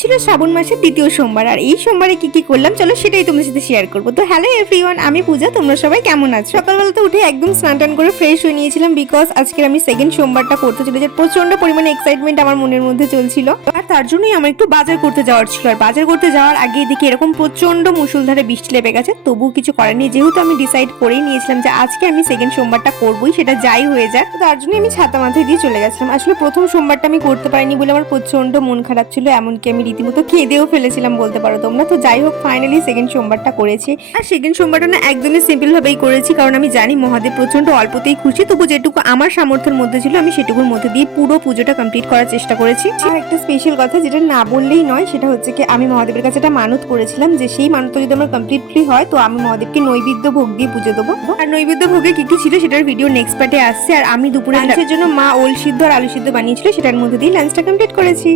ছিল শ্রাবণ মাসের দ্বিতীয় সোমবার, আর এই সোমবারে কি কি করলাম চলো সেটাই তোমাদের সাথে শেয়ার করবো। তো হ্যালো এভরিওয়ান, আমি পূজা, তোমরা সবাই কেমন আছো? সকালবেলাতে উঠে একদম স্নান টান করে ফ্রেশ হয়ে নিয়েছিলাম, বিকজ আজকে আমি সেকেন্ড সোমবারটা করতে চলেছি। প্রচন্ড পরিমাণে এক্সাইটমেন্ট আমার মনের মধ্যে চলছিল, আর তার জন্যই আমার একটু বাজার করতে যাওয়ার ছিল। আর বাজার করতে যাওয়ার আগে দেখি এরকম প্রচন্ড মুষলধারে বৃষ্টি লেগে গেছে, তবুও কিছু করার নেই, যেহেতু আমি ডিসাইড করেই নিয়েছিলাম যে আজকে আমি সেকেন্ড সোমবারটা করবোই, সেটা যাই হয়ে যায়। তার জন্য আমি ছাতা মাথায় দিয়ে চলে গেছিলাম। আসলে প্রথম সোমবারটা আমি করতে পারিনি বলে আমার প্রচন্ড মন খারাপ ছিল, এমনকি আমি রীতিমতো কেঁদেও ফেলেছিলাম বলতে পারো তোমরা। তো যাই হোক, ফাইনালি সেকেন্ড সোমবারটা করেছি। আর সেকেন্ড সোমবারটা না একদমই সিম্পল ভাবেই করেছি, কারণ আমি জানি মহাদেব প্রচন্ড অল্পতেই খুশি, তবু যেটুকু আমার সামর্থ্যের মধ্যে ছিল আমি সেটুকুর মধ্যে দিয়ে পুরো পুজোটা কমপ্লিট করার চেষ্টা করেছি। আর একটা স্পেশাল কথা যেটা না বললেই নয়, সেটা হচ্ছে কি আমি মহাদেবের কাছে একটা মানত করেছিলাম যে সেই মানতটা যদি আমার কমপ্লিটলি হয় তো আমি মহাদেবকে নৈবেদ্য ভোগ দিয়ে পুজো দেবো। আর নৈবেদ্য ভোগে কি কি ছিল সেটার ভিডিও নেক্সট পার্টে আসছে। আর আমি দুপুরে লাঞ্চের জন্য মা ওল সিদ্ধ আর আলু সিদ্ধ বানিয়েছিল, সেটার মধ্যে দিয়ে লাঞ্চটা কমপ্লিট করেছি।